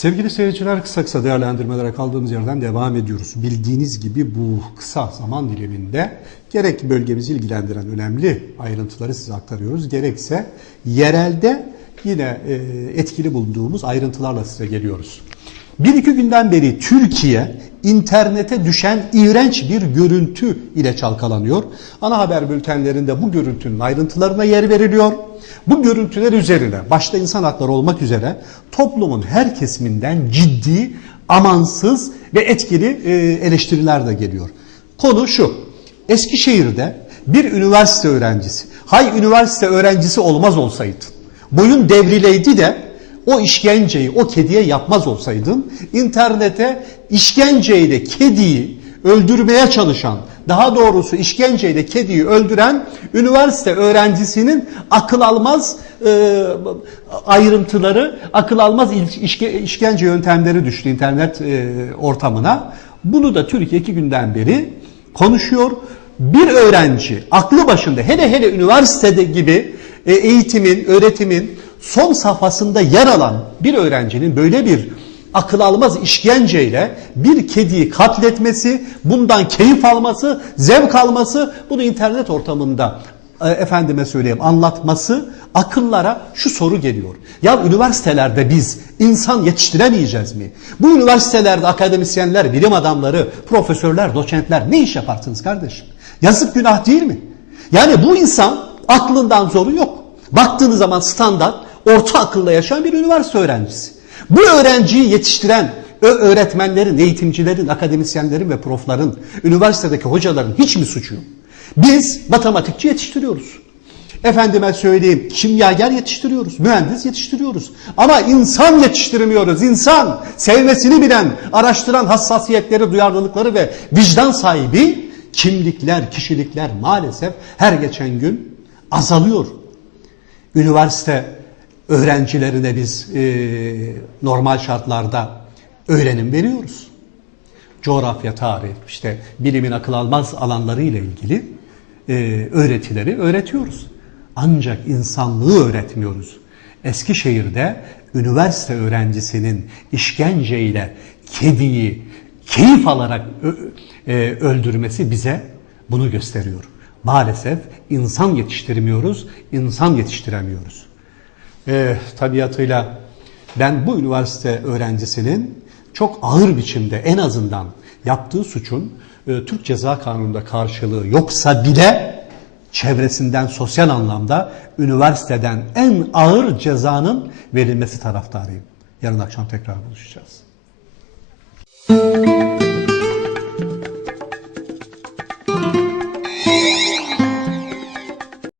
Sevgili seyirciler kısa kısa değerlendirmelere kaldığımız yerden devam ediyoruz. Bildiğiniz gibi bu kısa zaman diliminde gerek bölgemizi ilgilendiren önemli ayrıntıları size aktarıyoruz. Gerekse yerelde yine e, etkili bulduğumuz ayrıntılarla size geliyoruz. Bir iki günden beri Türkiye internete düşen iğrenç bir görüntü ile çalkalanıyor. Ana haber bültenlerinde bu görüntünün ayrıntılarına yer veriliyor. Bu görüntüler üzerine başta insan hakları olmak üzere toplumun her kesiminden ciddi, amansız ve etkili e, eleştiriler de geliyor. Konu şu. Eskişehir'de bir üniversite öğrencisi, hay üniversite öğrencisi olmaz olsaydın, boyun devrileydi de o işkenceyi o kediye yapmaz olsaydın, internete işkenceyle kediyi öldürmeye çalışan, daha doğrusu işkenceyle kediyi öldüren üniversite öğrencisinin akıl almaz e, ayrıntıları, akıl almaz işke, işkence yöntemleri düştü internet e, ortamına. Bunu da Türkiye iki günden beri konuşuyor. Bir öğrenci aklı başında hele hele üniversitede gibi e, eğitimin, öğretimin son safhasında yer alan bir öğrencinin böyle bir akıl almaz işkenceyle bir kediyi katletmesi, bundan keyif alması, zevk alması, bunu internet ortamında e, efendime söyleyeyim anlatması akıllara şu soru geliyor. Ya üniversitelerde biz insan yetiştiremeyeceğiz mi? Bu üniversitelerde akademisyenler, bilim adamları, profesörler, doçentler ne iş yaparsınız kardeşim? Yazık günah değil mi? Yani bu insan aklından zoru yok. Baktığınız zaman standart orta akılla yaşayan bir üniversite öğrencisi. Bu öğrenciyi yetiştiren öğretmenlerin, eğitimcilerin, akademisyenlerin ve profların, üniversitedeki hocaların hiç mi suçu yok? Biz matematikçi yetiştiriyoruz. Efendime söyleyeyim kimyager yetiştiriyoruz, mühendis yetiştiriyoruz. Ama insan yetiştirmiyoruz. İnsan sevmesini bilen, araştıran hassasiyetleri, duyarlılıkları ve vicdan sahibi kimlikler, kişilikler maalesef her geçen gün azalıyor. Üniversite öğrencilerine biz e, normal şartlarda öğrenim veriyoruz. Coğrafya, tarih, işte bilimin akıl almaz alanları ile ilgili e, öğretileri öğretiyoruz. Ancak insanlığı öğretmiyoruz. Eskişehir'de üniversite öğrencisinin işkenceyle kediyi keyif alarak e, öldürmesi bize bunu gösteriyor. Maalesef insan yetiştirmiyoruz, insan yetiştiremiyoruz. E, tabiatıyla ben bu üniversite öğrencisinin çok ağır biçimde en azından yaptığı suçun e, Türk Ceza Kanunu'nda karşılığı yoksa bile çevresinden sosyal anlamda üniversiteden en ağır cezanın verilmesi taraftarıyım. Yarın akşam tekrar buluşacağız.